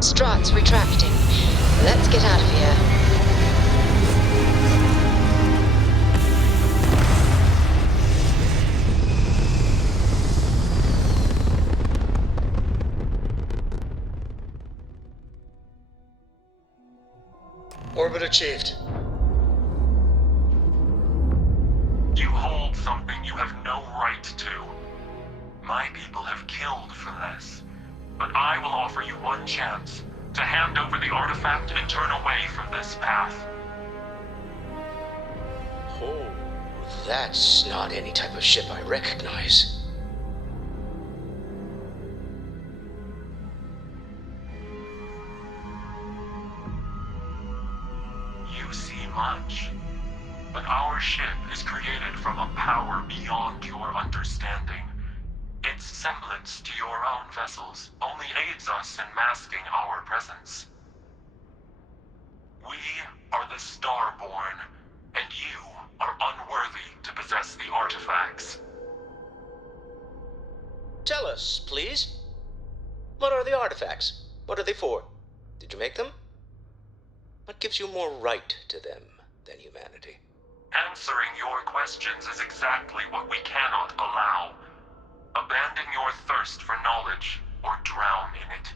Struts retracting. Let's get out of here. Orbit achieved. You hold something you have no right to. My people have killed for this. But I will offer you one chance to hand over the artifact and turn away from this path. Oh, that's not any type of ship I recognize. You see much. But our ship is created from a power beyond your understanding. Its semblance to your own vessels only aids us in masking our presence. We are the Starborn, and you are unworthy to possess the artifacts. Tell us, please. What are the artifacts? What are they for? Did you make them? What gives you more right to them than humanity? Answering your questions is exactly what we cannot allow. Abandon your thirst for knowledge, or drown in it.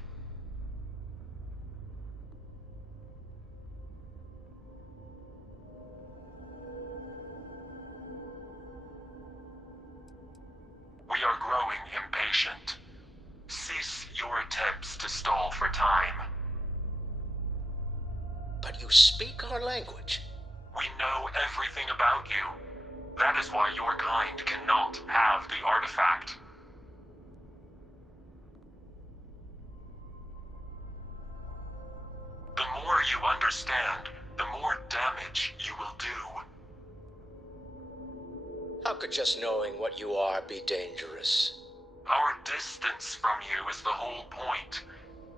We are growing impatient. Cease your attempts to stall for time. But you speak our language. We know everything about you. That is why your kind cannot have the artifact. The more you understand, the more damage you will do. How could just knowing what you are be dangerous? Our distance from you is the whole point.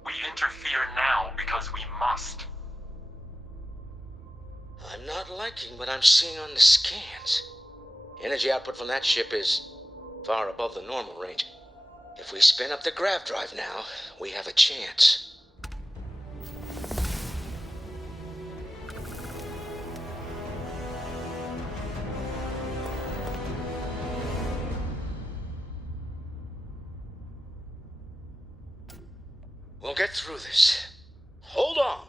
We interfere now because we must. I'm not liking what I'm seeing on the scans. Energy output from that ship is far above the normal range. If we spin up the grav drive now, we have a chance. We'll get through this. Hold on.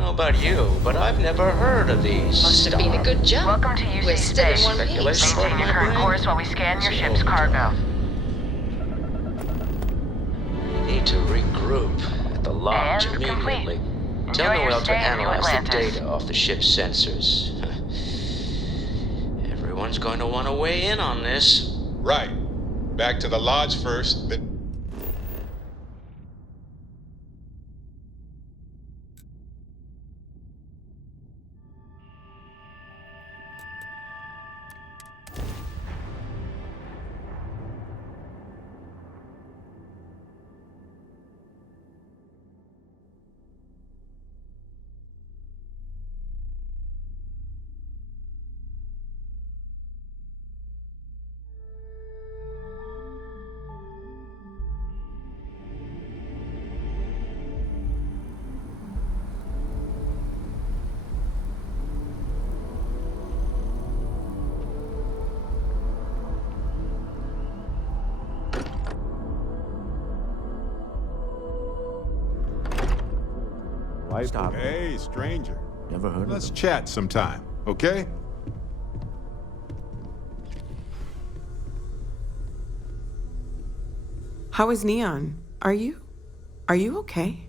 About you, but I've never heard of these. Must have been a good jump. Welcome to UC We're still in space. one piece. Speculation. Maintain your current course while we scan your ship's cargo. Need to regroup at the lodge And immediately. complete. Tell Enjoy your Noel to stay in New analyze the Atlantis. data off the ship's sensors. Everyone's going to want to weigh in on this. Right. Back to the lodge first, then... Stop. Hey, stranger. Never heard Let's of them. chat sometime, okay? How is Neon? Are you okay?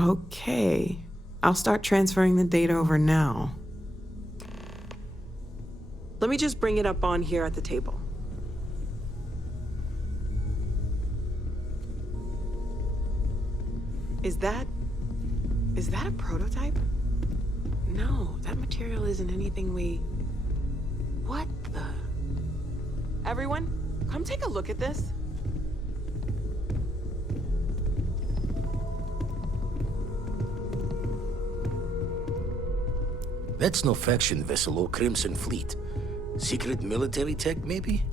Okay. I'll start transferring the data over now. Let me just bring it up on here at the table. Is that a prototype? No, that material isn't anything we... What the... Everyone, come take a look at this. That's no faction vessel or Crimson Fleet. Secret military tech, maybe?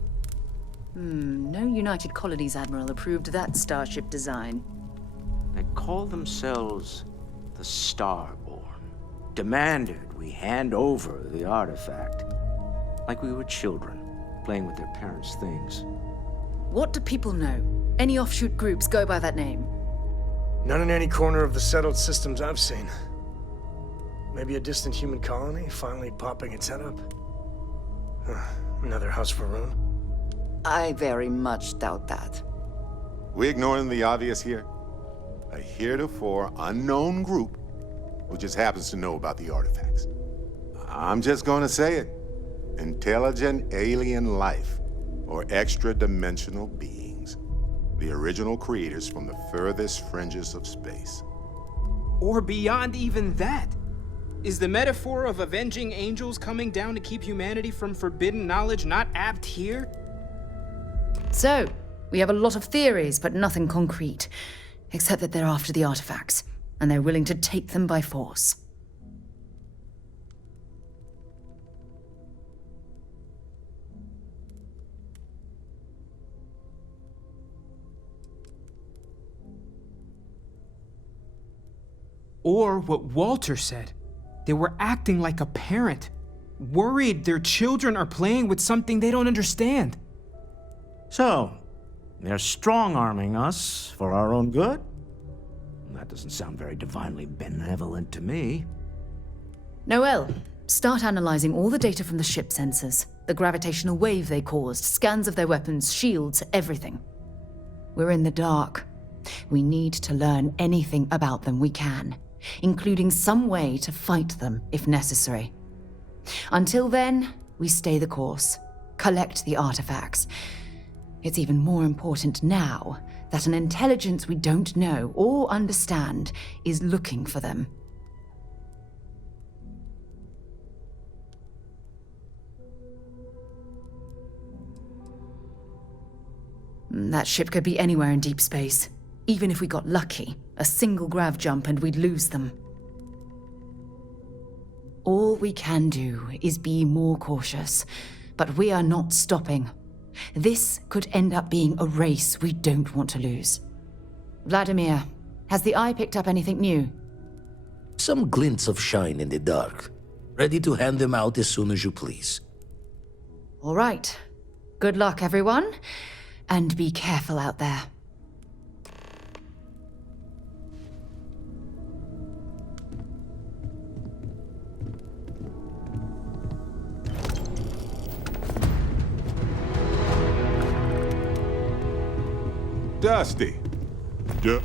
No United Colonies Admiral approved that starship design. They call themselves the Starborn. Demanded we hand over the artifact. Like we were children, playing with their parents' things. What do people know? Any offshoot groups go by that name? None in any corner of the settled systems I've seen. Maybe a distant human colony finally popping its head up? Another House Varun? I very much doubt that. We ignoring the obvious here? A heretofore unknown group who just happens to know about the artifacts. I'm just gonna say it. Intelligent alien life, or extra-dimensional beings. The original creators from the furthest fringes of space. Or beyond even that. Is the metaphor of avenging angels coming down to keep humanity from forbidden knowledge not apt here? So, we have a lot of theories, but nothing concrete. Except that they're after the artifacts, and they're willing to take them by force. Or what Walter said. They were acting like a parent, worried their children are playing with something they don't understand. So, they're strong-arming us for our own good? That doesn't sound very divinely benevolent to me. Noel, start analyzing all the data from the ship sensors, the gravitational wave they caused, scans of their weapons, shields, everything. We're in the dark. We need to learn anything about them we can, including some way to fight them if necessary. Until then, we stay the course, collect the artifacts. It's even more important now that an intelligence we don't know or understand is looking for them. That ship could be anywhere in deep space. Even if we got lucky, a single grav jump and we'd lose them. All we can do is be more cautious, but we are not stopping. This could end up being a race we don't want to lose. Vladimir, has the Eye picked up anything new? Some glints of shine in the dark. Ready to hand them out as soon as you please. All right. Good luck, everyone. And be careful out there. Dusty. Dusty.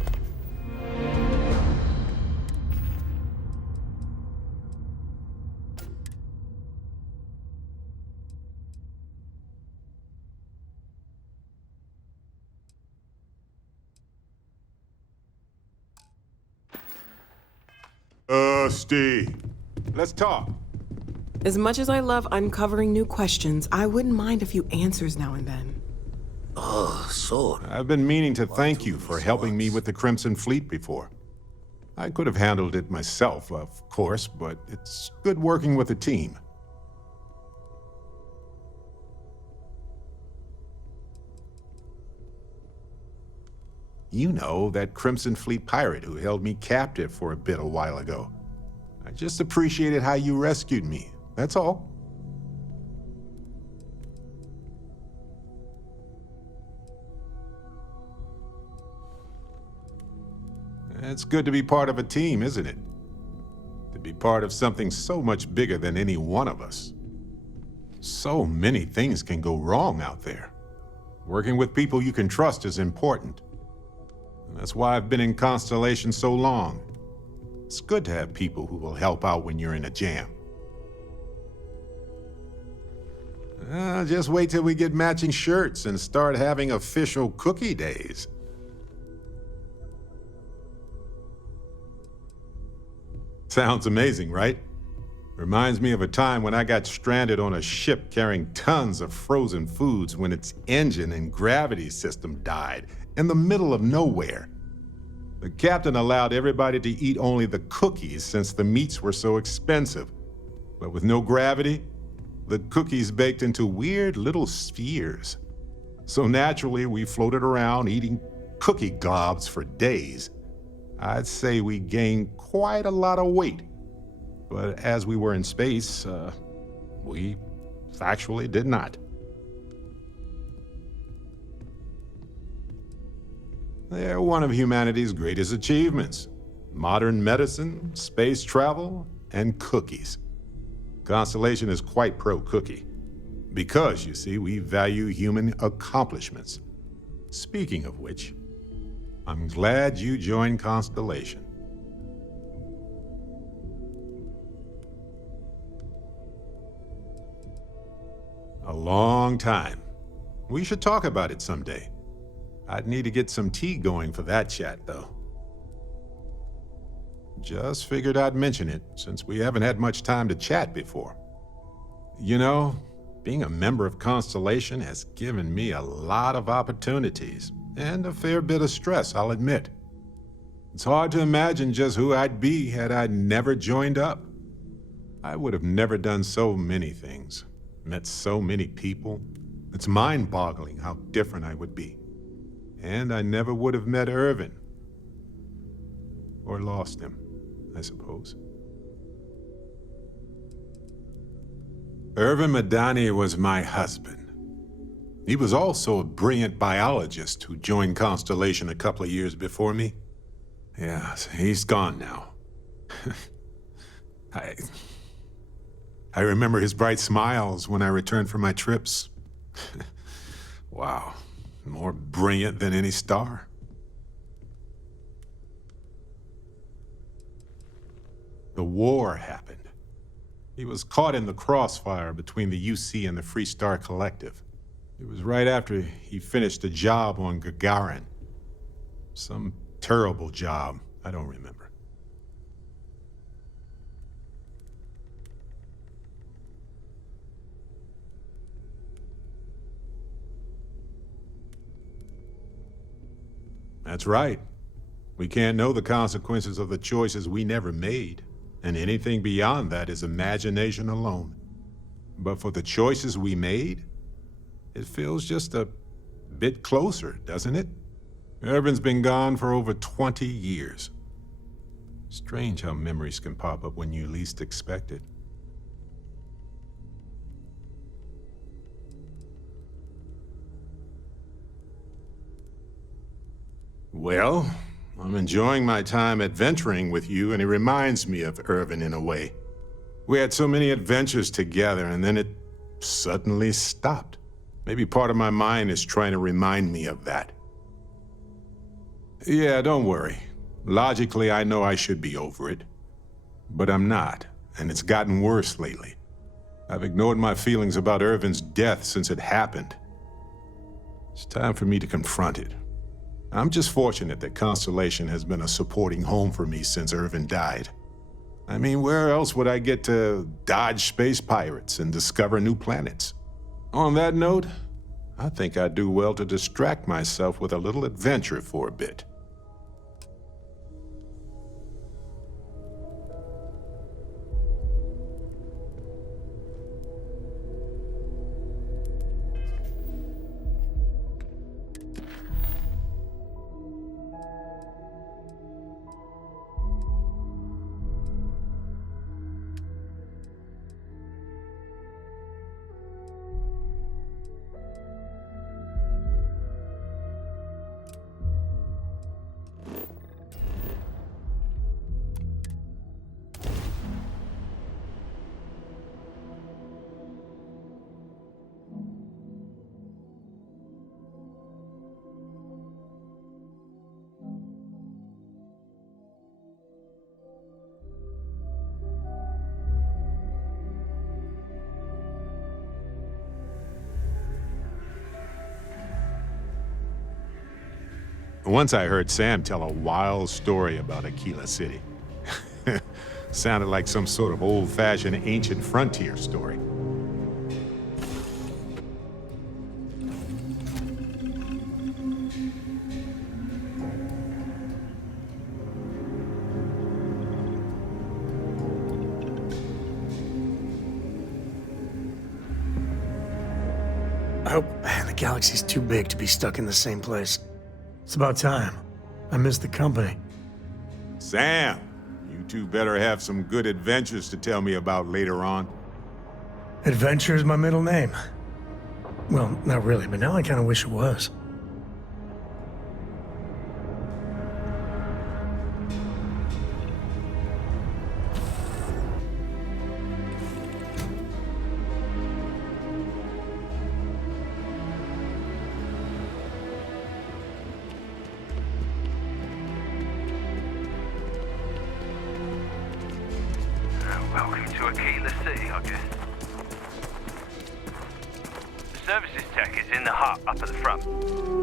Let's talk. As much as I love uncovering new questions, I wouldn't mind a few answers now and then. Oh, so... I've been meaning to thank you for helping me with the Crimson Fleet before. I could have handled it myself, of course, but it's good working with a team. You know, that Crimson Fleet pirate who held me captive for a bit a while ago. I just appreciated how you rescued me, that's all. It's good to be part of a team, isn't it? To be part of something so much bigger than any one of us. So many things can go wrong out there. Working with people you can trust is important. And that's why I've been in Constellation so long. It's good to have people who will help out when you're in a jam. Just wait till we get matching shirts and start having official cookie days. Sounds amazing, right? Reminds me of a time when I got stranded on a ship carrying tons of frozen foods when its engine and gravity system died in the middle of nowhere. The captain allowed everybody to eat only the cookies since the meats were so expensive. But with no gravity, the cookies baked into weird little spheres. So naturally, we floated around eating cookie globs for days. I'd say we gained quite a lot of weight. But as we were in space, we factually did not. They're one of humanity's greatest achievements. Modern medicine, space travel, and cookies. Constellation is quite pro-cookie. Because, you see, we value human accomplishments. Speaking of which, I'm glad you joined Constellation. A long time. We should talk about it someday. I'd need to get some tea going for that chat, though. Just figured I'd mention it, since we haven't had much time to chat before. You know, being a member of Constellation has given me a lot of opportunities, and a fair bit of stress, I'll admit. It's hard to imagine just who I'd be had I never joined up. I would have never done so many things, met so many people. It's mind-boggling how different I would be. And I never would have met Irvin. Or lost him, I suppose. Irvin Madani was my husband. He was also a brilliant biologist who joined Constellation a couple of years before me. Yeah, he's gone now. I remember his bright smiles when I returned from my trips. Wow, more brilliant than any star. The war happened. He was caught in the crossfire between the UC and the Free Star Collective. It was right after he finished a job on Gagarin. Some terrible job, I don't remember. That's right. We can't know the consequences of the choices we never made, and anything beyond that is imagination alone. But for the choices we made, it feels just a bit closer, doesn't it? Irvin's been gone for over 20 years. Strange how memories can pop up when you least expect it. Well, I'm enjoying my time adventuring with you, and it reminds me of Irvin in a way. We had so many adventures together, and then it suddenly stopped. Maybe part of my mind is trying to remind me of that. Yeah, don't worry. Logically, I know I should be over it. But I'm not, and it's gotten worse lately. I've ignored my feelings about Irvin's death since it happened. It's time for me to confront it. I'm just fortunate that Constellation has been a supporting home for me since Irvin died. I mean, where else would I get to dodge space pirates and discover new planets? On that note, I think I'd do well to distract myself with a little adventure for a bit. Once I heard Sam tell a wild story about Aquila City. Sounded like some sort of old-fashioned ancient frontier story. I hope the galaxy's too big to be stuck in the same place. It's about time. I miss the company. Sam, you two better have some good adventures to tell me about later on. Adventure is my middle name. Well, not really, but now I kind of wish it was. Welcome to Aquila City, I guess. The services tech is in the hut up at the front,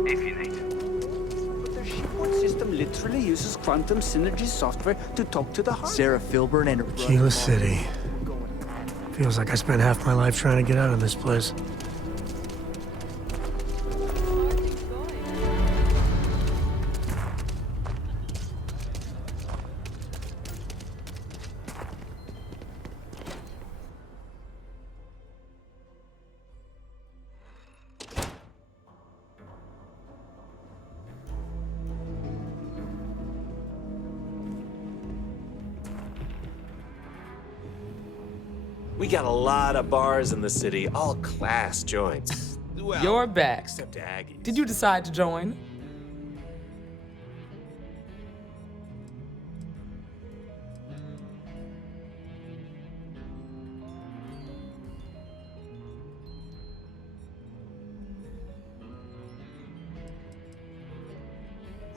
if you need it. But their shipboard system literally uses quantum synergy software to talk to the heart. Sarah Filburn and her Aquila City. Feels like I spent half my life trying to get out of this place. We got a lot of bars in the city, all class joints. Well, You're back. except Aggies. Did you decide to join?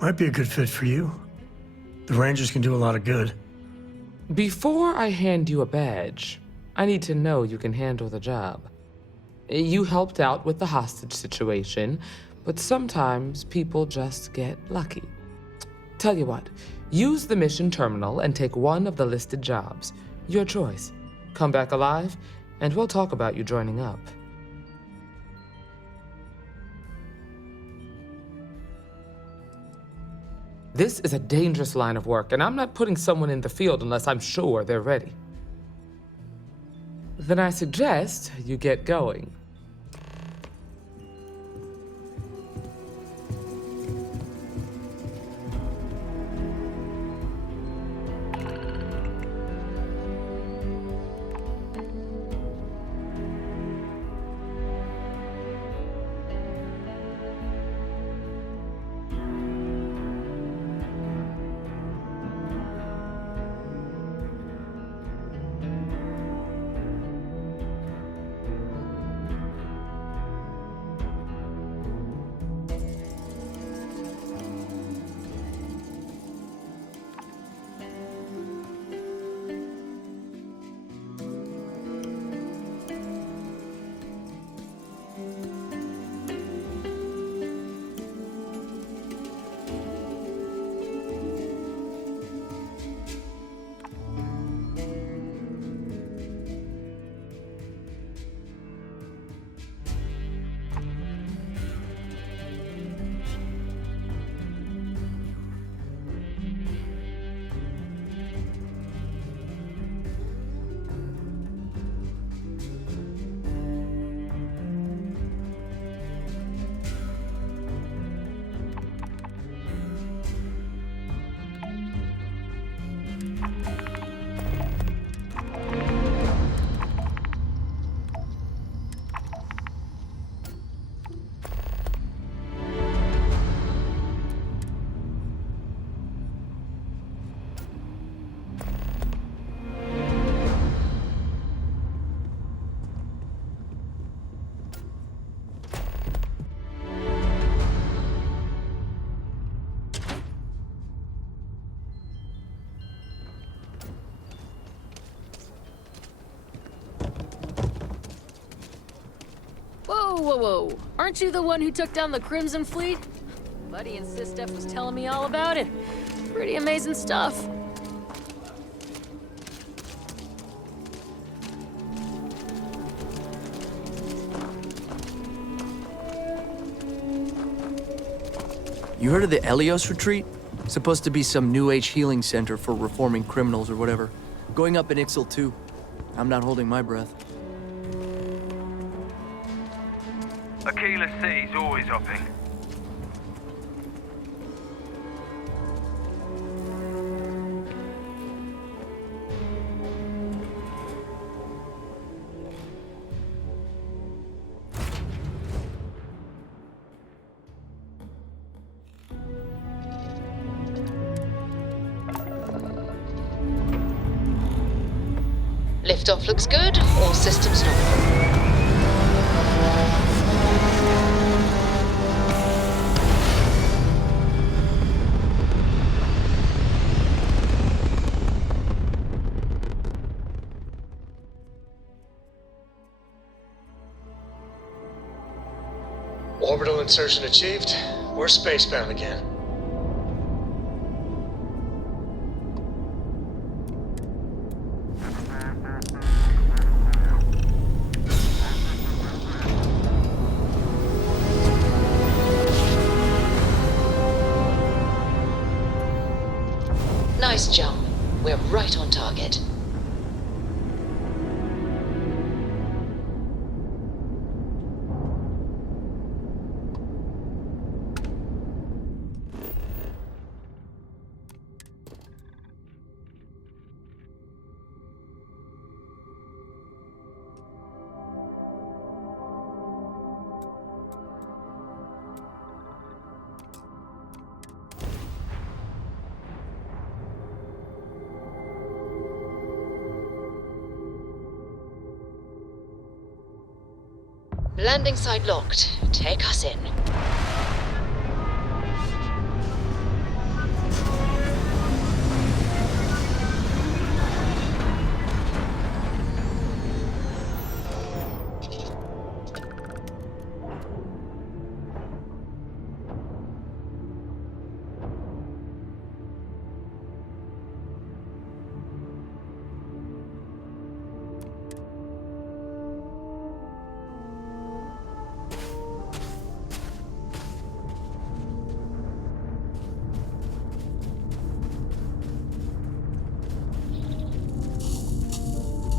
Might be a good fit for you. The Rangers can do a lot of good. Before I hand you a badge, I need to know you can handle the job. You helped out with the hostage situation, but sometimes people just get lucky. Tell you what, use the mission terminal and take one of the listed jobs. Your choice. Come back alive, and we'll talk about you joining up. This is a dangerous line of work, and I'm not putting someone in the field unless I'm sure they're ready. Then I suggest you get going. Whoa, whoa, whoa. Aren't you the one who took down the Crimson Fleet? Buddy and Sistef was telling me all about it. Pretty amazing stuff. You heard of the Elios Retreat? Supposed to be some new age healing center for reforming criminals or whatever. Going up in Ixal too. I'm not holding my breath. Aquila City's always hopping. Liftoff looks good, all systems normal. Orbital insertion achieved. We're spacebound again. Nice jump. We're right on target. Landing site locked. Take us in.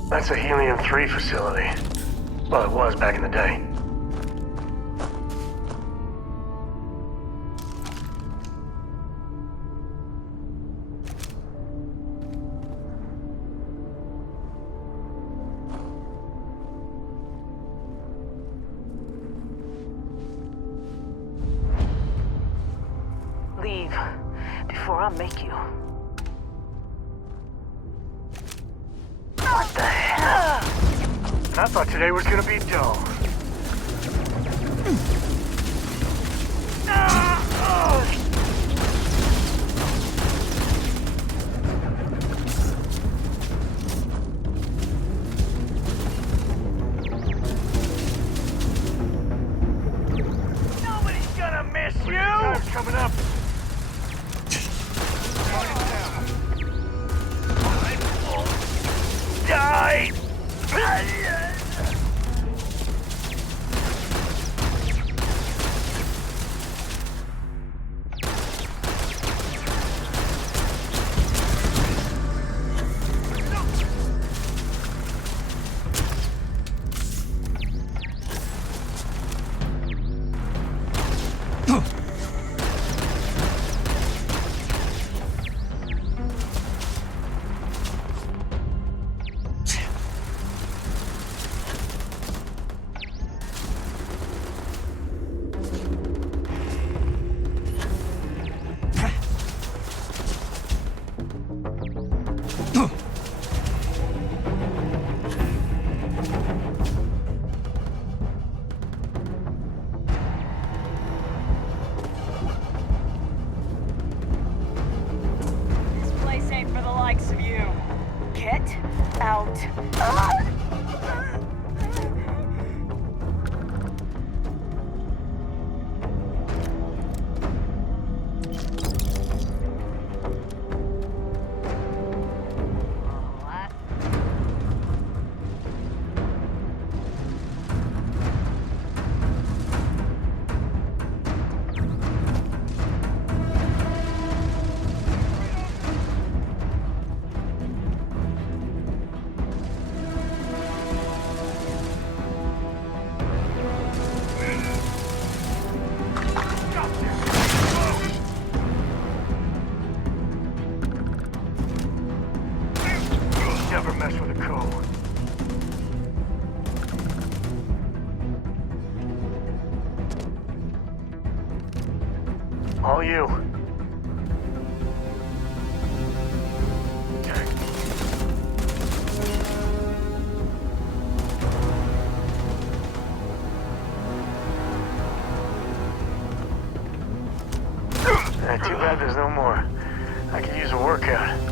That's a Helium-3 facility. Well, it was back in the day. Leave before I make you. What the hell? I thought today was gonna be dull. Nobody's gonna miss you! Time's coming up. Die! out. Cool. All you. Too bad there's no more. I could use a workout.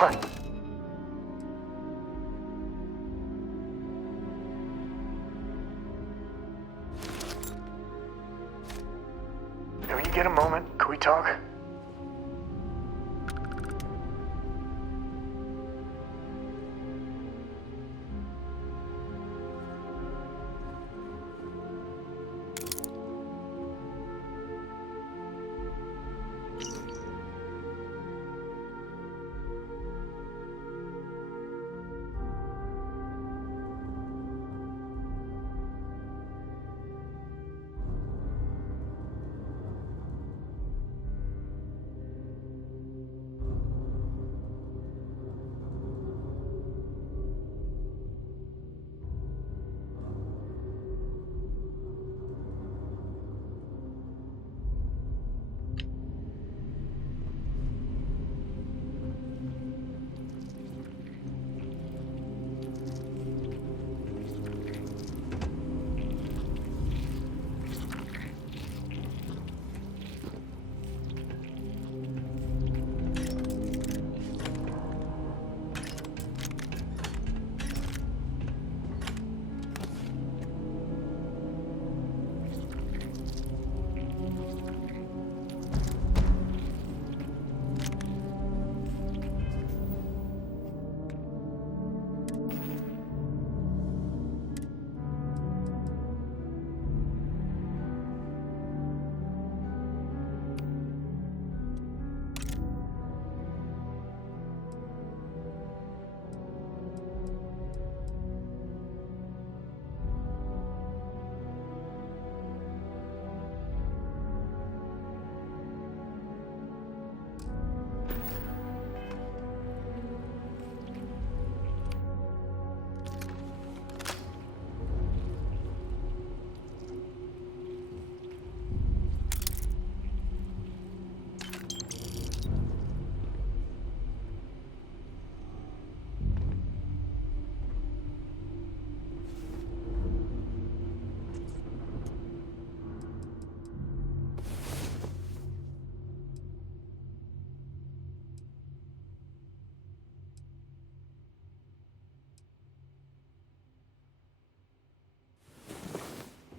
What? When you get a moment, can we talk?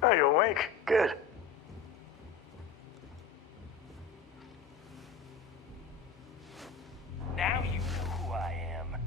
Oh, you awake? Good. Now you know who I am.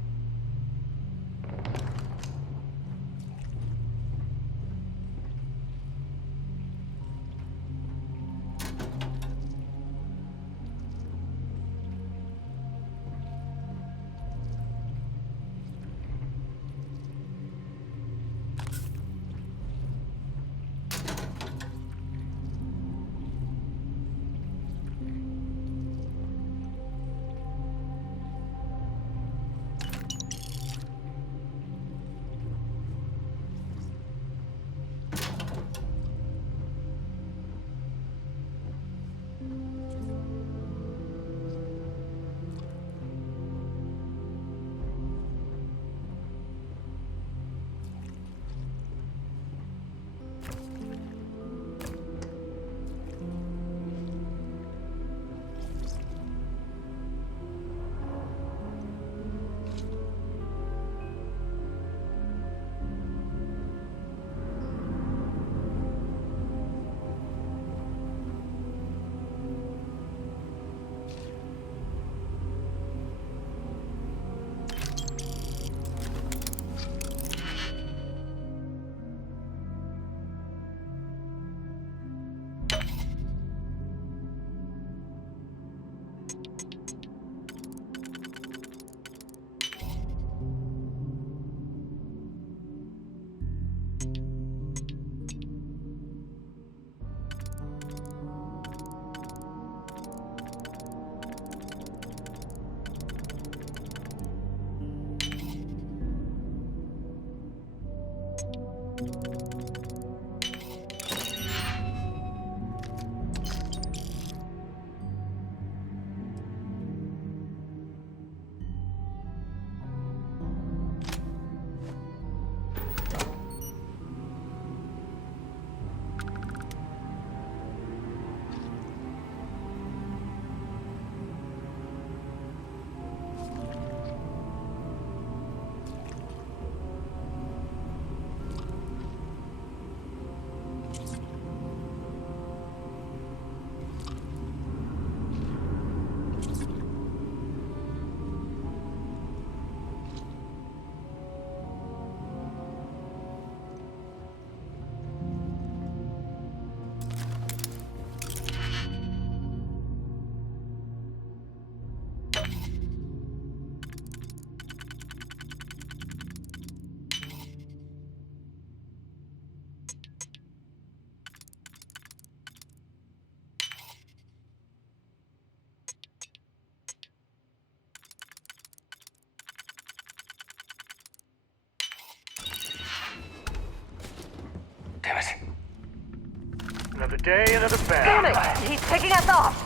day, another bad. Damn it! He's picking us off!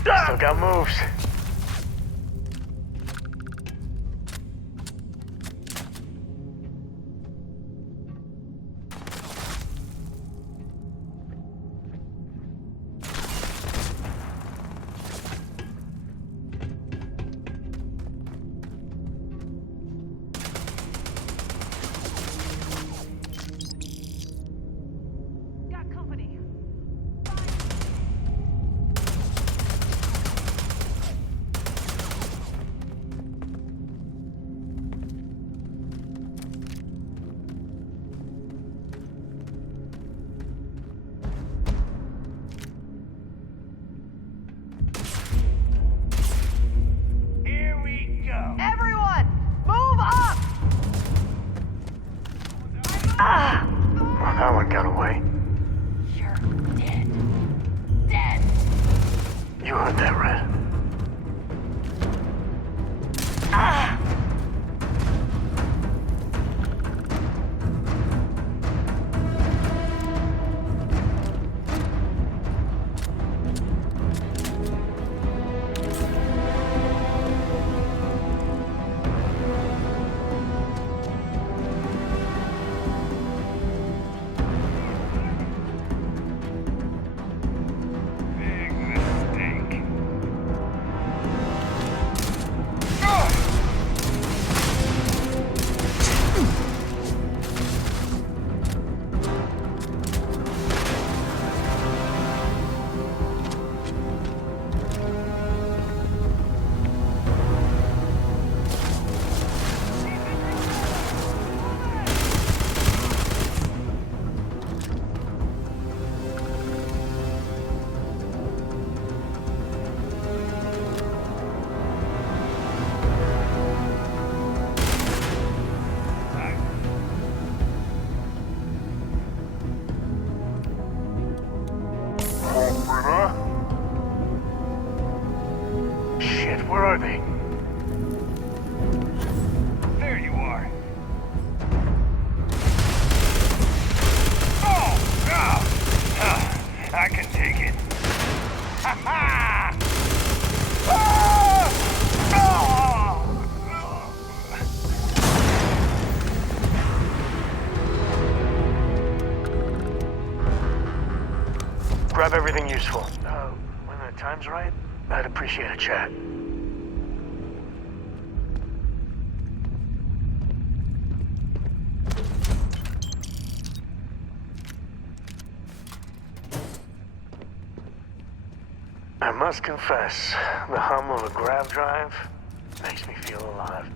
Still got moves. Everyone, move up! Well, that one got away. You're dead. Dead! You heard that, Red. Shit, where are they? There you are. Oh, no! I can take it. Ha ha! Grab everything useful. When the time's right, I'd appreciate a chat. I must confess, the hum of a grav drive makes me feel alive.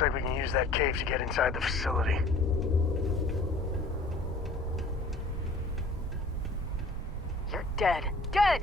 Looks like we can use that cave to get inside the facility. You're dead. Dead!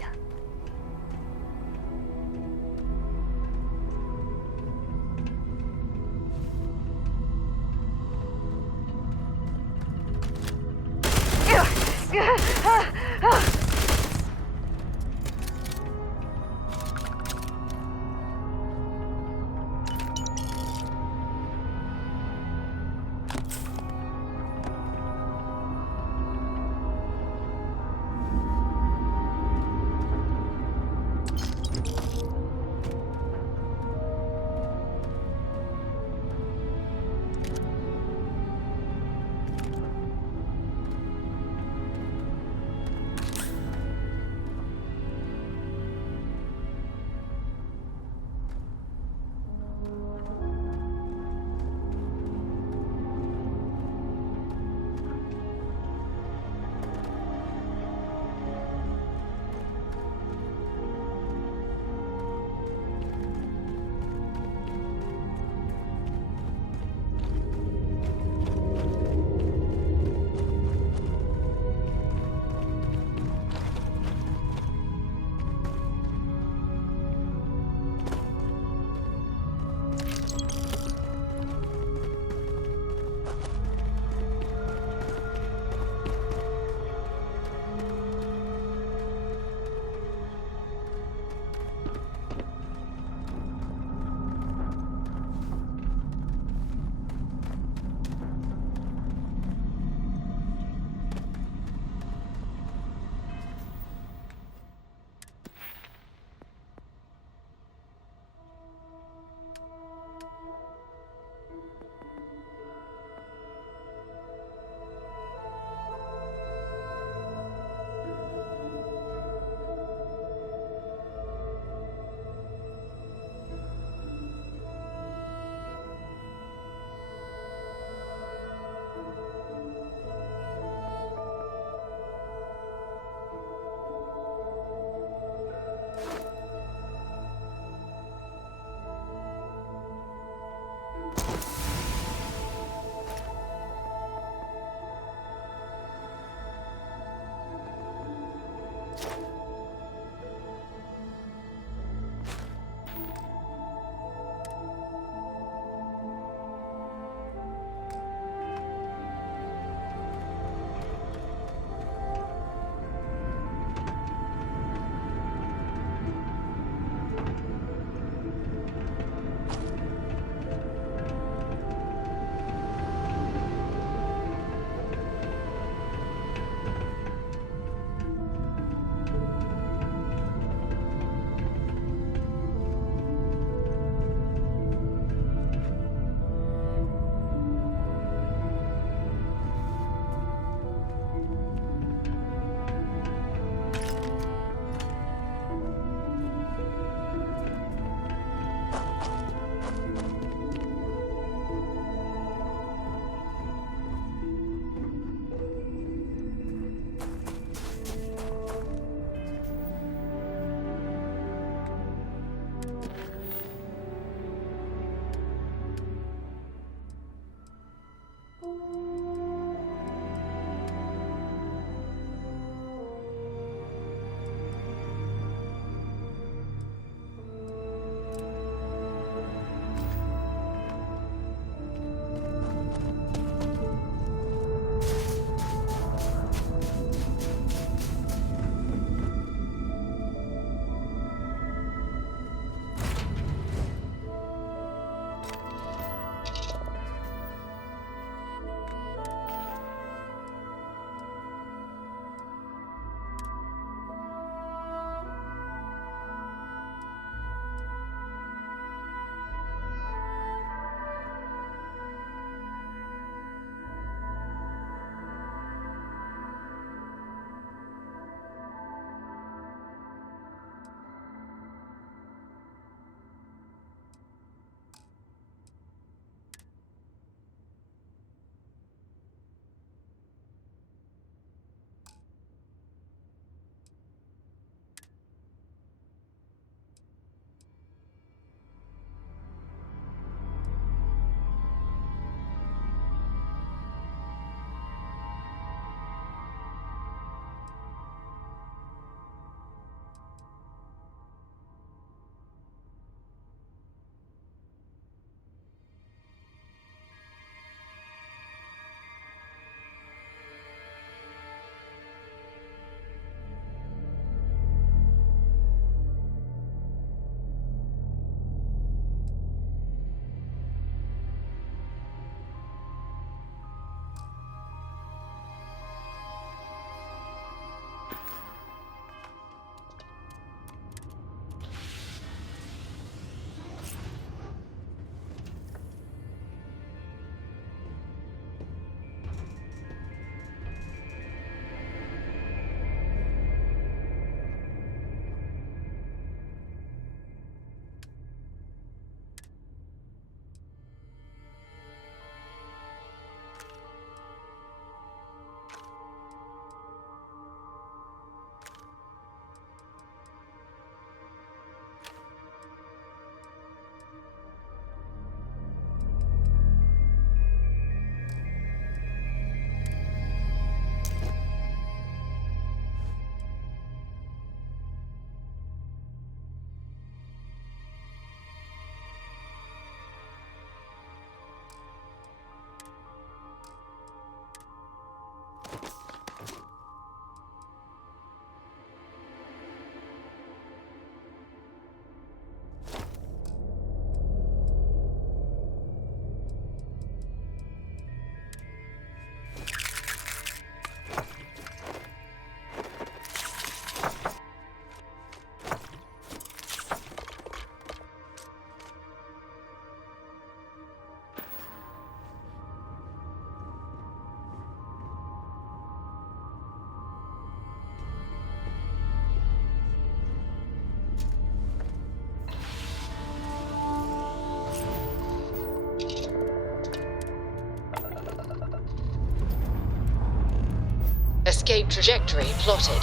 Escape trajectory plotted.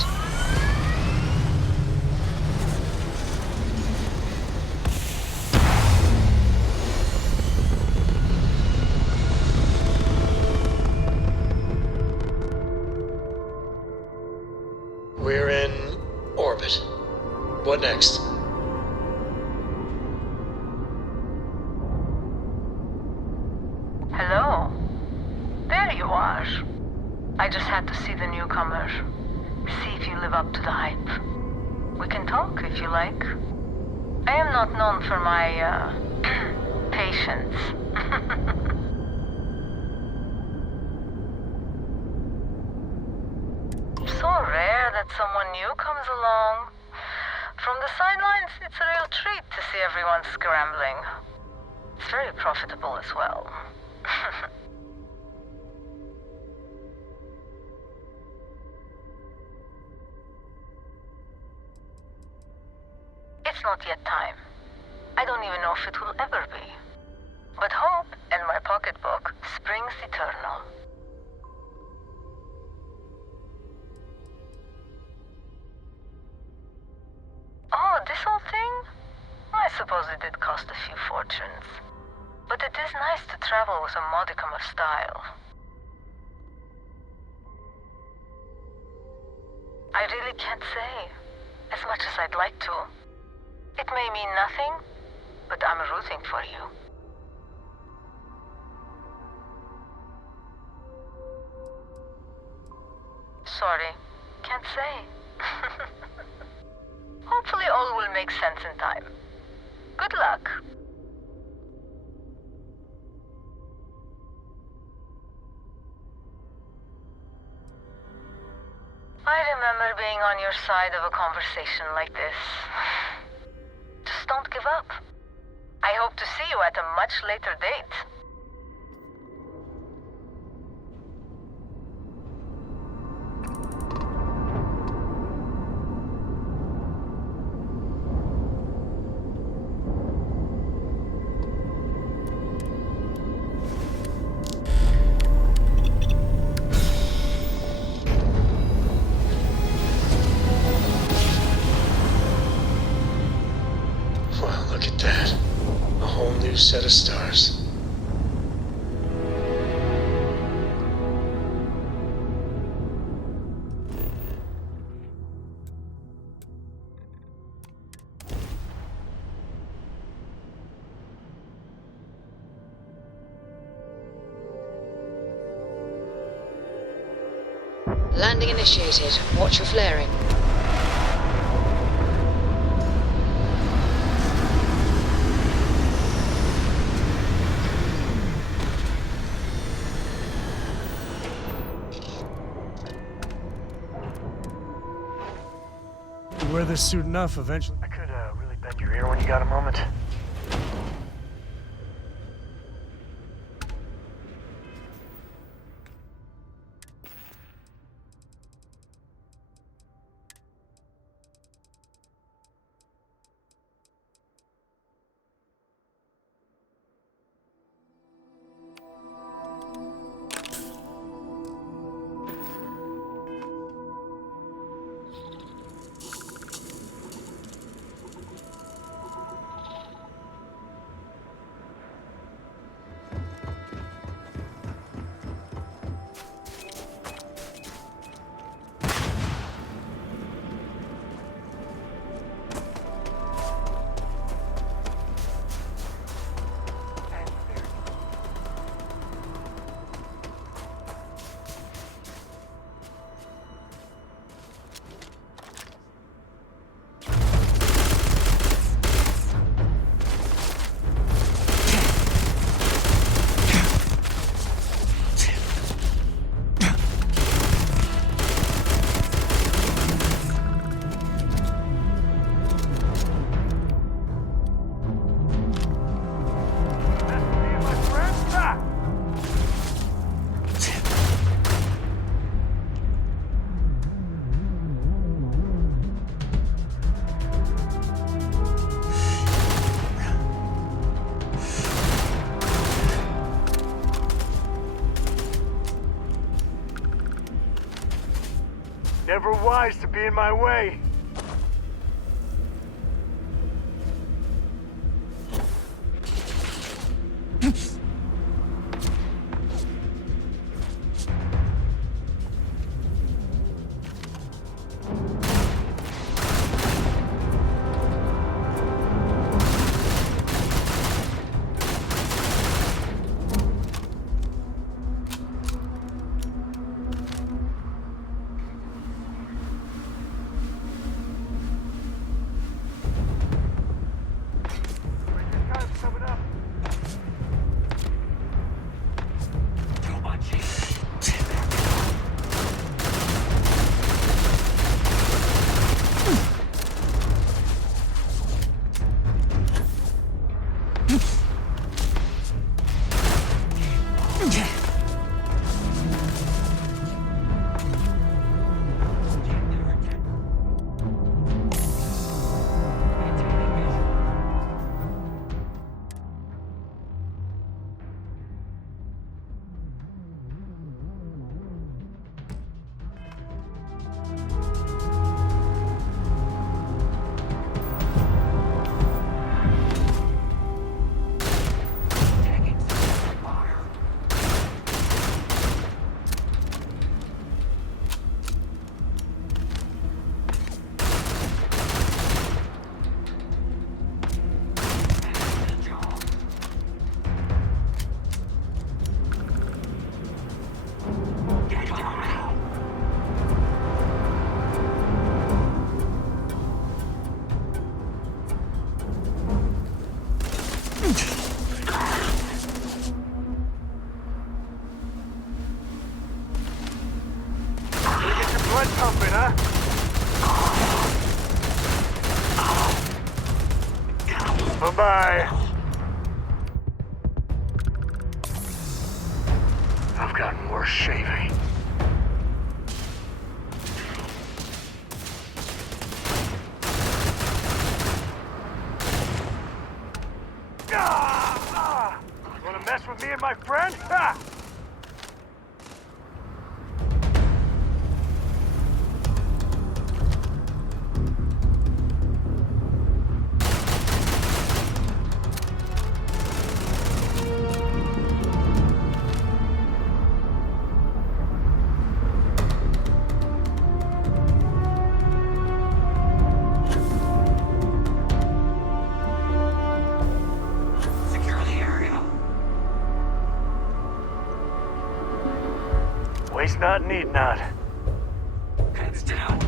We're in orbit. What next? Hello. There you are. I just had to see the newcomer. See if you live up to the hype. We can talk if you like. I am not known for my, patience. So rare that someone new comes along. From the sidelines, it's a real treat to see everyone scrambling. It's very profitable as well. It's not yet time. I don't even know if it will ever be. But hope and my pocketbook springs eternal. Oh, this whole thing? I suppose it did cost a few fortunes. But it is nice to travel with a modicum of style. I really can't say, as much as I'd like to. It may mean nothing, but I'm rooting for you. Sorry, can't say. Hopefully all will make sense in time. Good luck. I remember being on your side of a conversation like this. Just don't give up. I hope to see you at a much later date. Wow, look at that. A whole new set of stars. Landing initiated. Watch your flaring. You wear this suit enough, eventually. I could really bend your ear when you got a moment. Never wise to be in my way. Blood pumping, huh? Bye-bye. I've gotten worse shaving. Wanna mess with me and my friend? Ha! Waste not, need not. Heads down.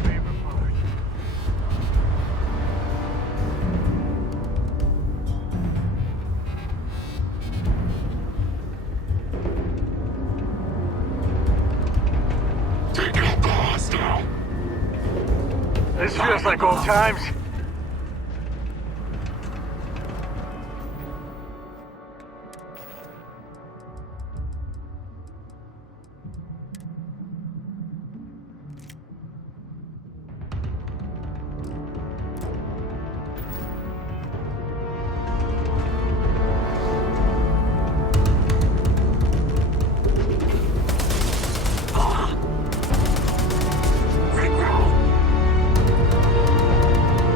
Take out the hostile. This feels like old times.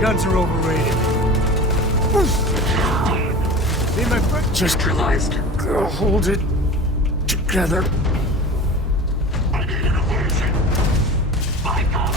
Guns are overrated. Me and my friend just realized. Go hold it together. I need an illusion. My God.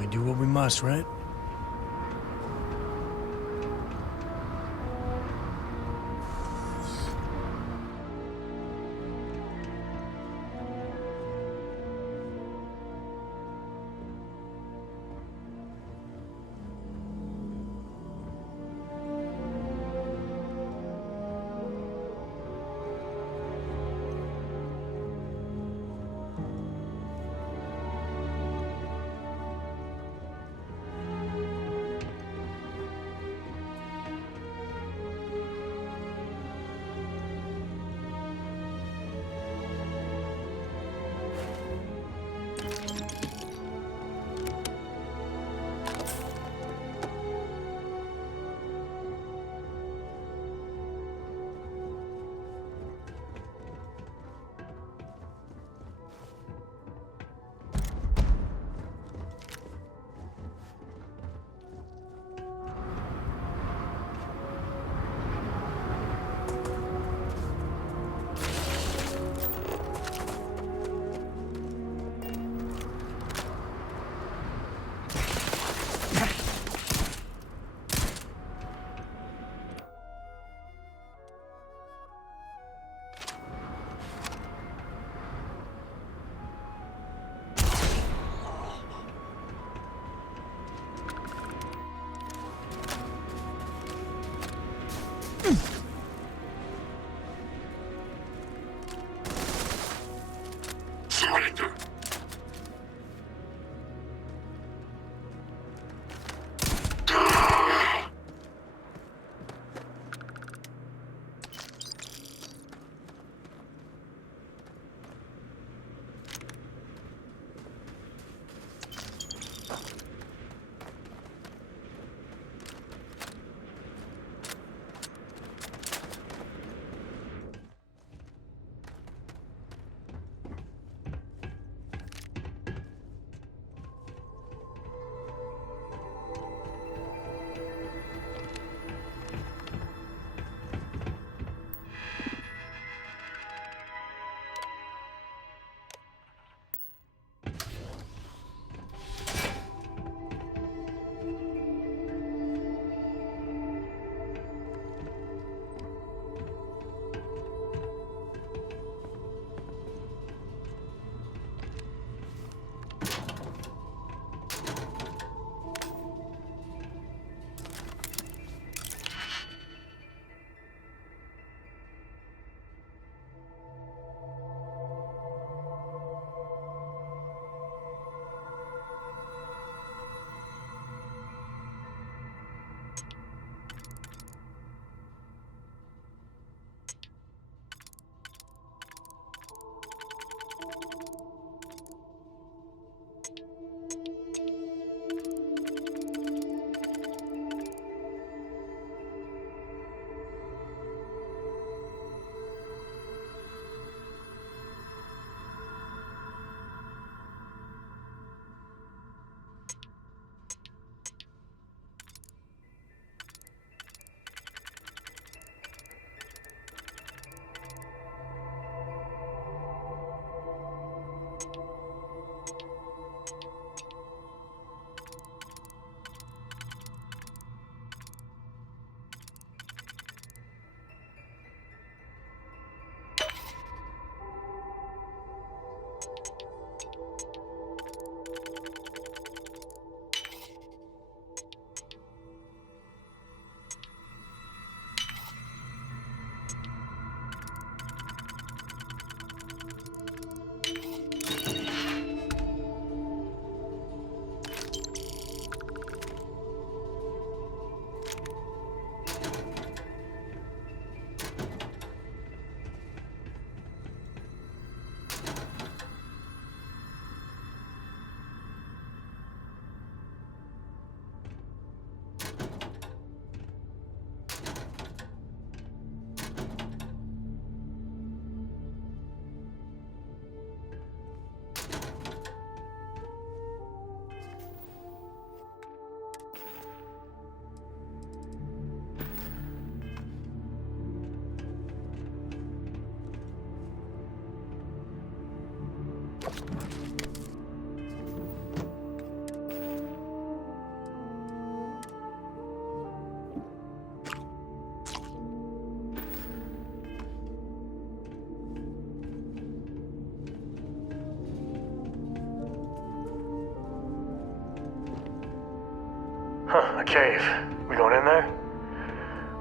We do what we must, right? Huh, a cave. We going in there?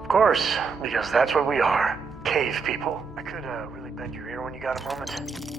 Of course, because that's what we are. Cave people. I could really bend your ear when you got a moment.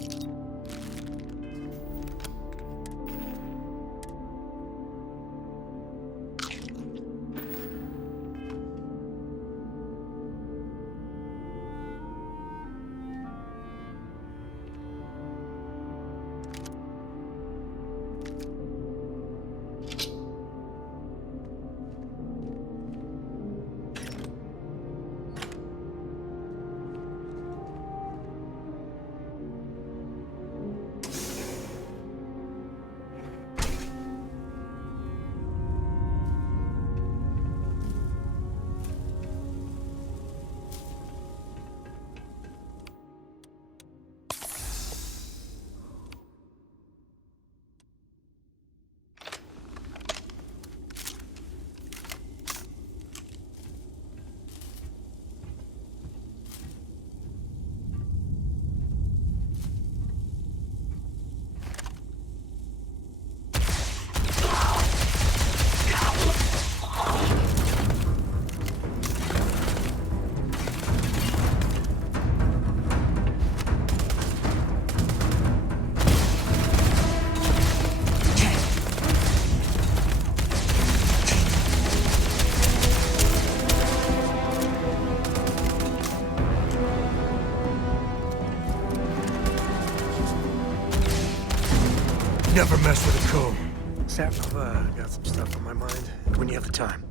Never mess with a comb. Sap, I've got some stuff on my mind when you have the time.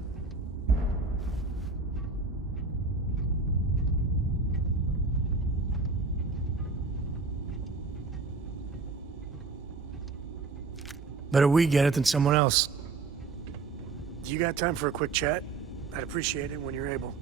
Better we get it than someone else. You got time for a quick chat? I'd appreciate it when you're able.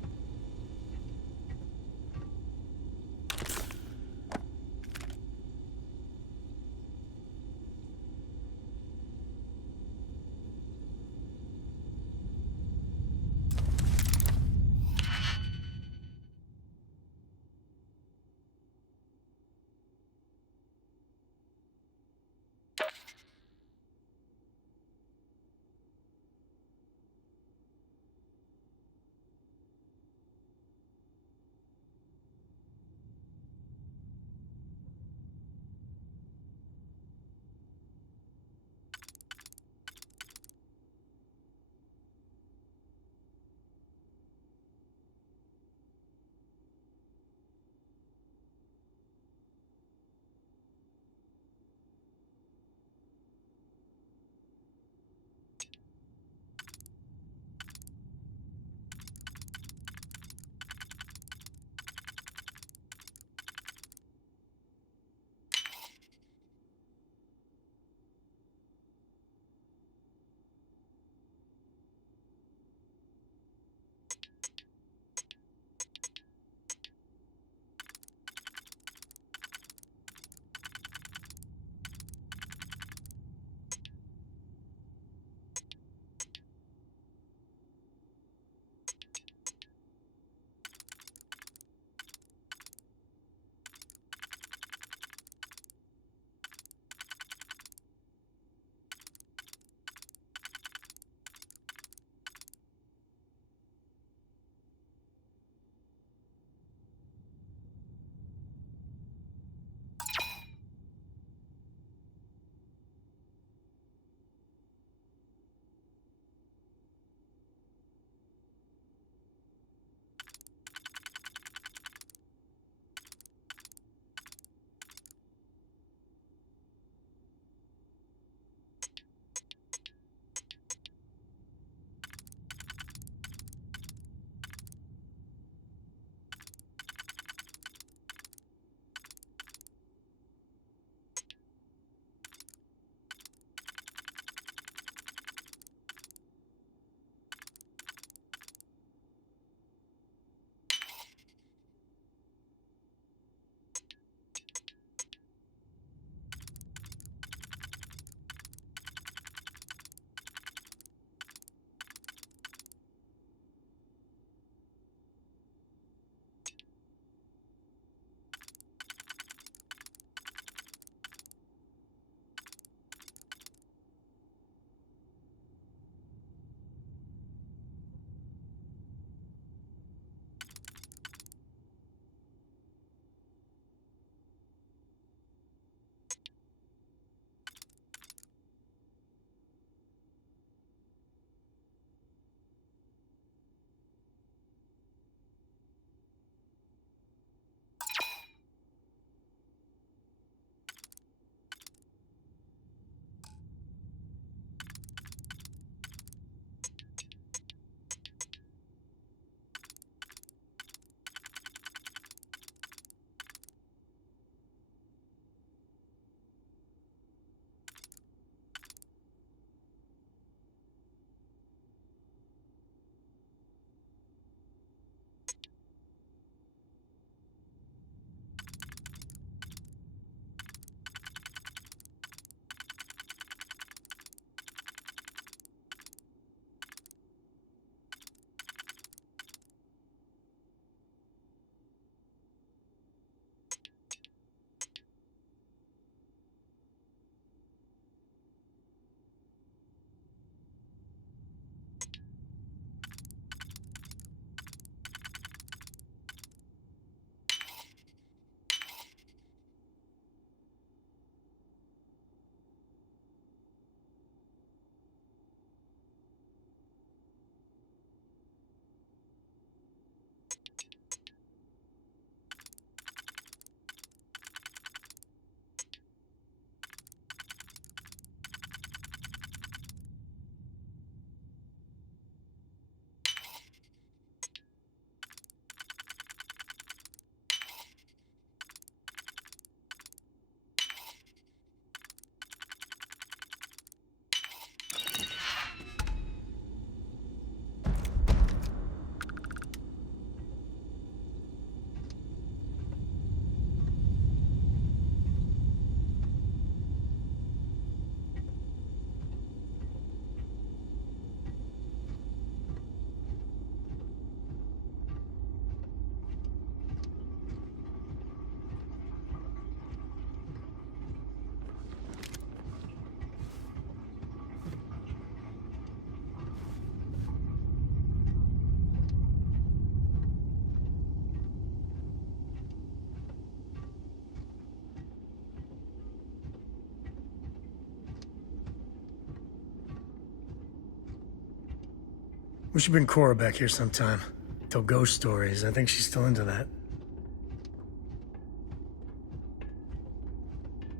We should bring Cora back here sometime. Tell ghost stories. I think she's still into that.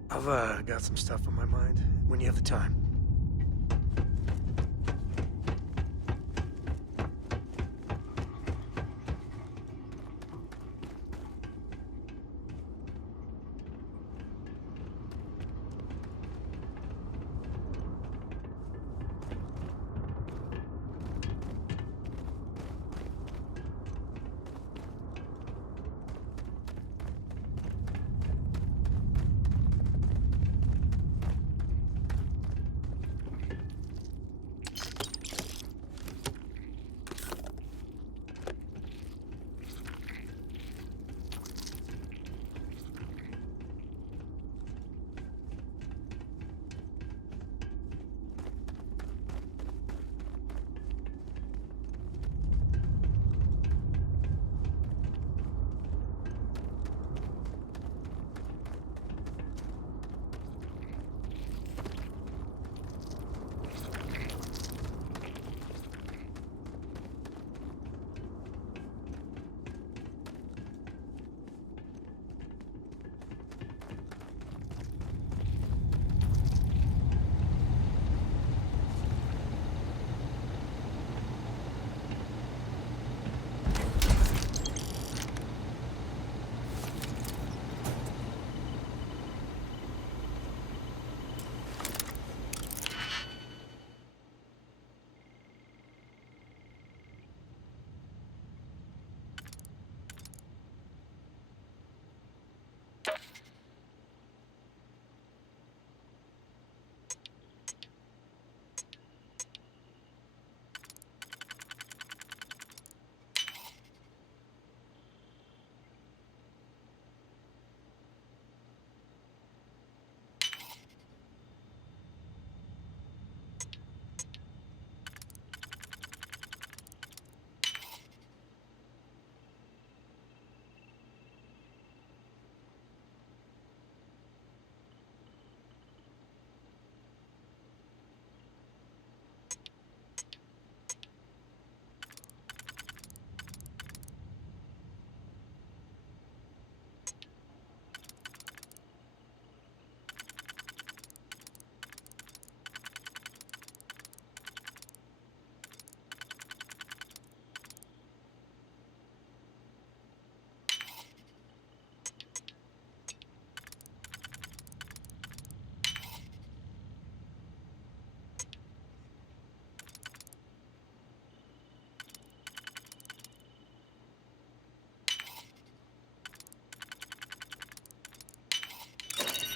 I've got some stuff on my mind. When you have the time.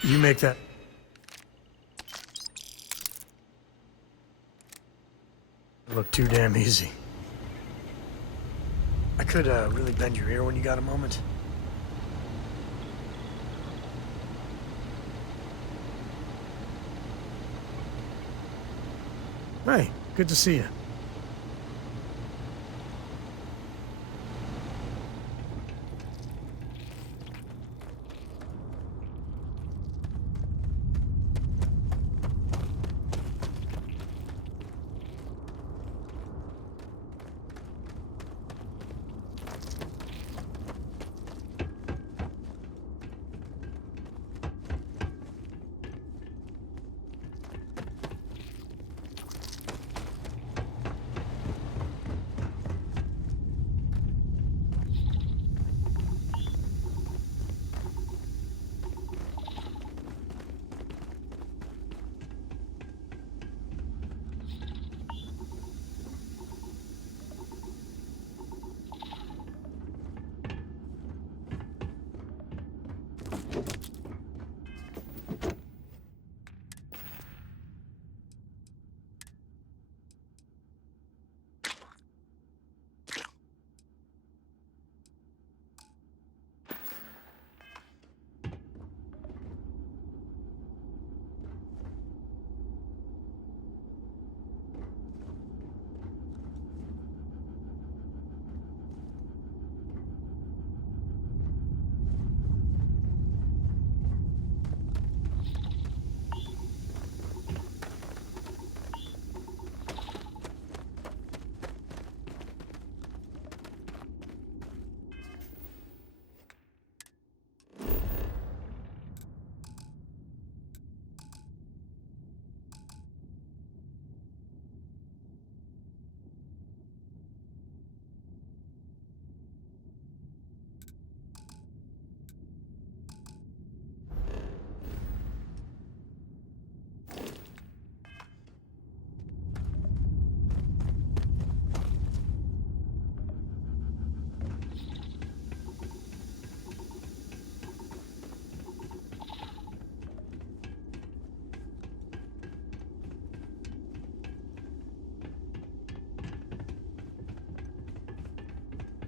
You make that. Look too damn easy. I could really bend your ear when you got a moment. Hey, good to see you.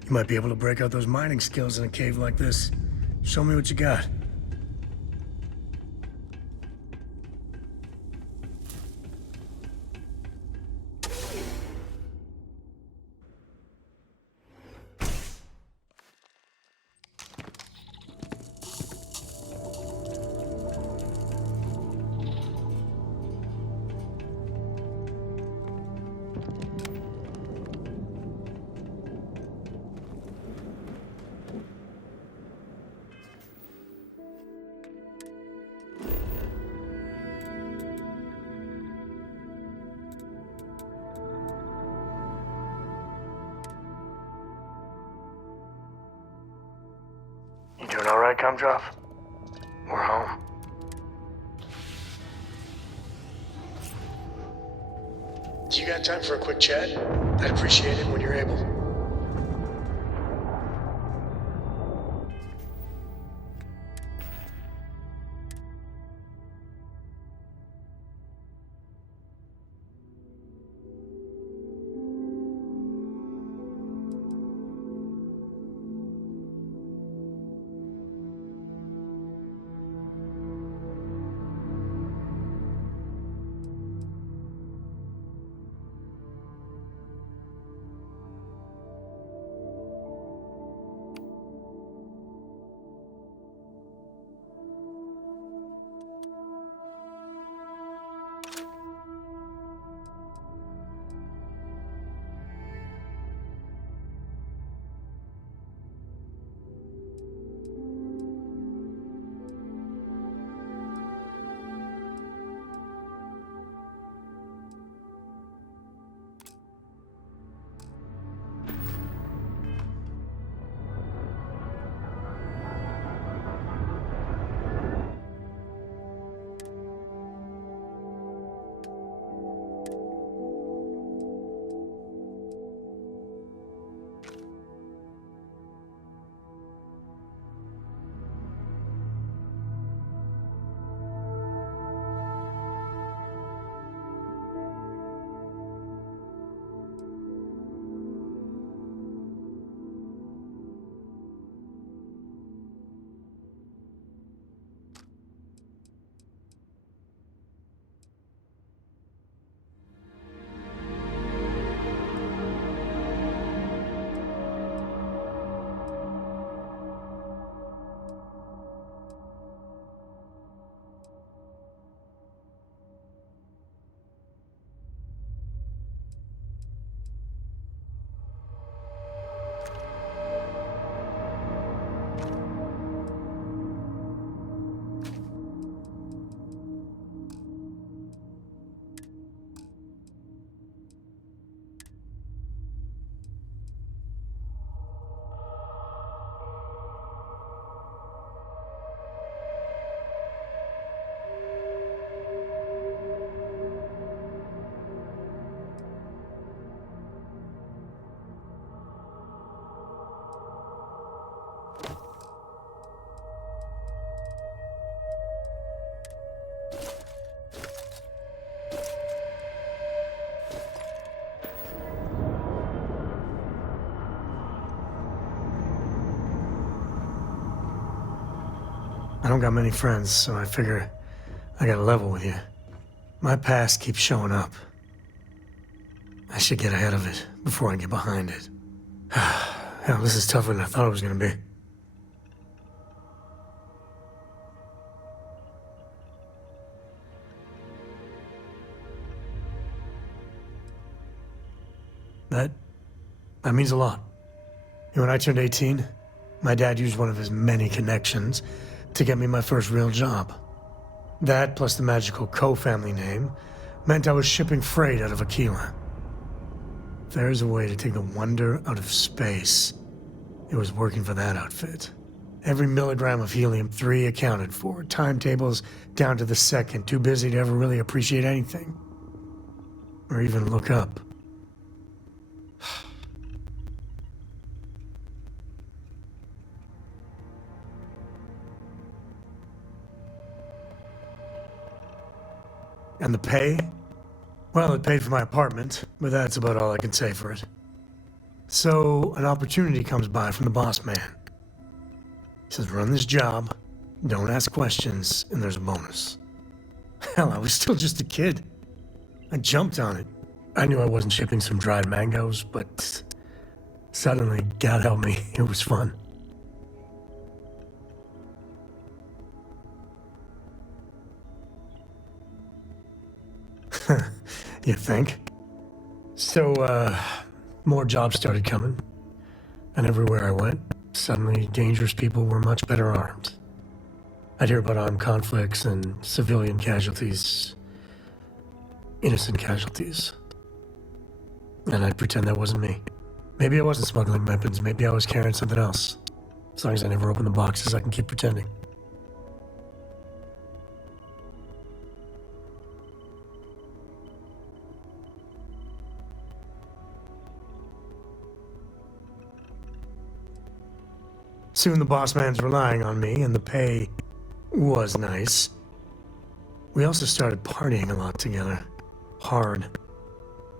You might be able to break out those mining skills in a cave like this. Show me what you got. You doing all right, Gumdrop? We're home. Do you got time for a quick chat? I'd appreciate it when you're able. I don't got many friends, so I figure I gotta level with you. My past keeps showing up. I should get ahead of it before I get behind it. Hell, this is tougher than I thought it was gonna be. That means a lot. You know, when I turned 18, my dad used one of his many connections to get me my first real job. That, plus the magical Ko family name, meant I was shipping freight out of Aquila. If there's a way to take the wonder out of space, it was working for that outfit. Every milligram of helium-3 accounted for, timetables down to the second, too busy to ever really appreciate anything. Or even look up. And the pay? Well, it paid for my apartment, but that's about all I can say for it. So, an opportunity comes by from the boss man. He says, run this job, don't ask questions, and there's a bonus. Hell, I was still just a kid. I jumped on it. I knew I wasn't shipping some dried mangoes, but suddenly, God help me, it was fun. You think? So, more jobs started coming. And everywhere I went, suddenly dangerous people were much better armed. I'd hear about armed conflicts and civilian casualties, innocent casualties. And I'd pretend that wasn't me. Maybe I wasn't smuggling weapons, maybe I was carrying something else. As long as I never open the boxes, I can keep pretending. Soon the boss man's relying on me, and the pay was nice. We also started partying a lot together. Hard.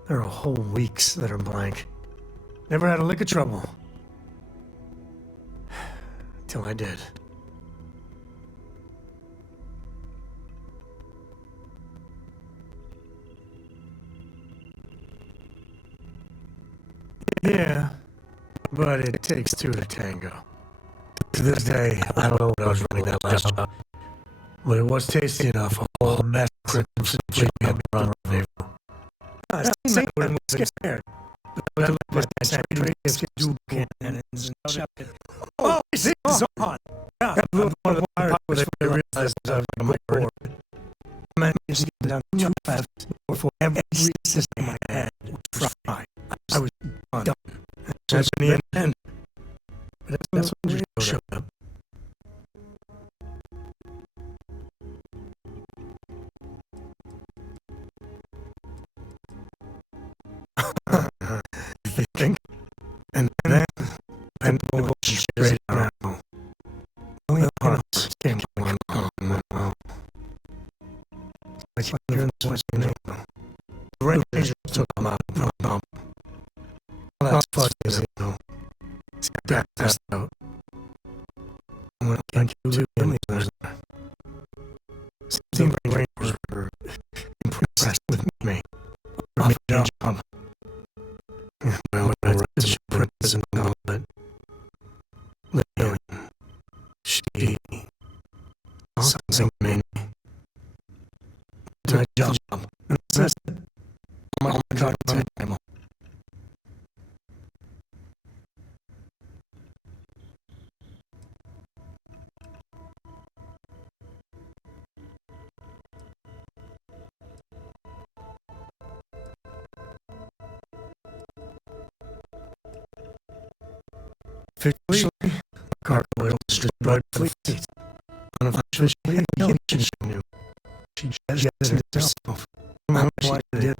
There are whole weeks that are blank. Never had a lick of trouble. Till I did. Yeah, but it takes two to tango. To this day, I don't know what I was running that last job, but it was tasty enough. A whole mess of criminals and had me run rendezvous. I wouldn't get scared. But I let my sanctuaries do cannons and shut it. Oh, this is on! Yeah, I blew up one of the pilots when they realized I was on my board. I managed to get down to 2 left before every system I had was fried. I was done. That's in the end. But that's when you showed up. You think? And then the bullshit straight out. Only hearts came along. Like you're in the West Navy. The Rangers took them out from the dump. All that fuck is, you know. Got passed out. And when I killed two Indians there, seemed like Rangers were impressed with me. My job. Well, I read the prison and all that. Lillian, she, something made me. My job. And that's it. My God, table. Officially, cargo was destroyed for the fleet. Unofficially, she knew. She just herself. I don't know why she did.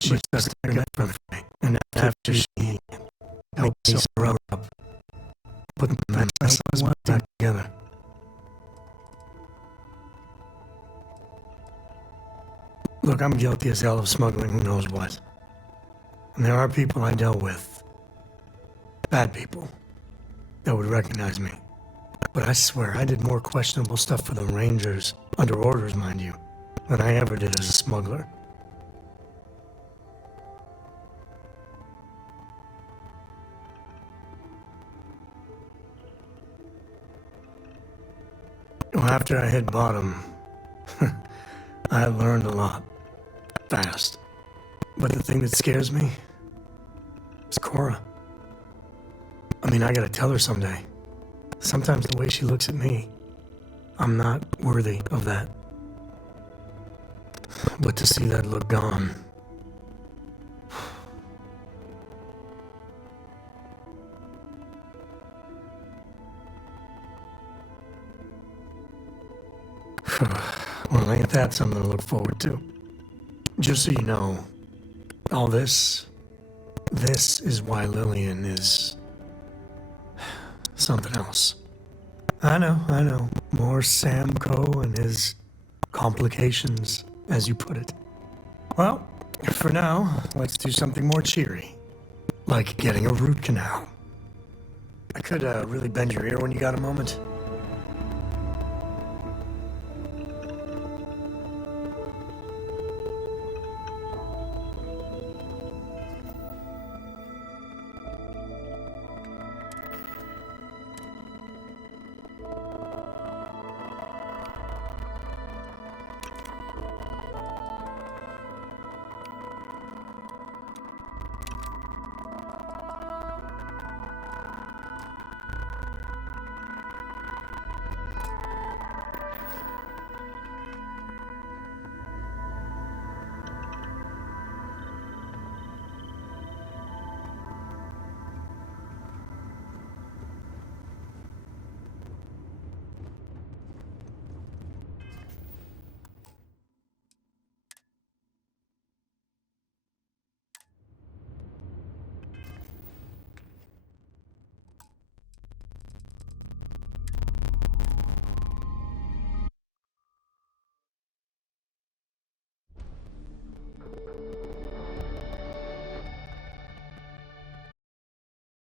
She just took it from me. And after she helped me sew her up, put the myself back together. Look, I'm guilty as hell of smuggling who knows what. And there are people I dealt with. Bad people. That would recognize me. But I swear I did more questionable stuff for the Rangers, under orders, mind you, than I ever did as a smuggler. Well, after I hit bottom, I learned a lot. Fast. But the thing that scares me is Cora. I mean, I gotta tell her someday. Sometimes the way she looks at me, I'm not worthy of that. But to see that look gone... Well, ain't that something to look forward to? Just so you know, all this is why Lillian is... something else. I know. More Sam Coe and his complications, as you put it. Well, for now, let's do something more cheery. Like getting a root canal. I could really bend your ear when you got a moment.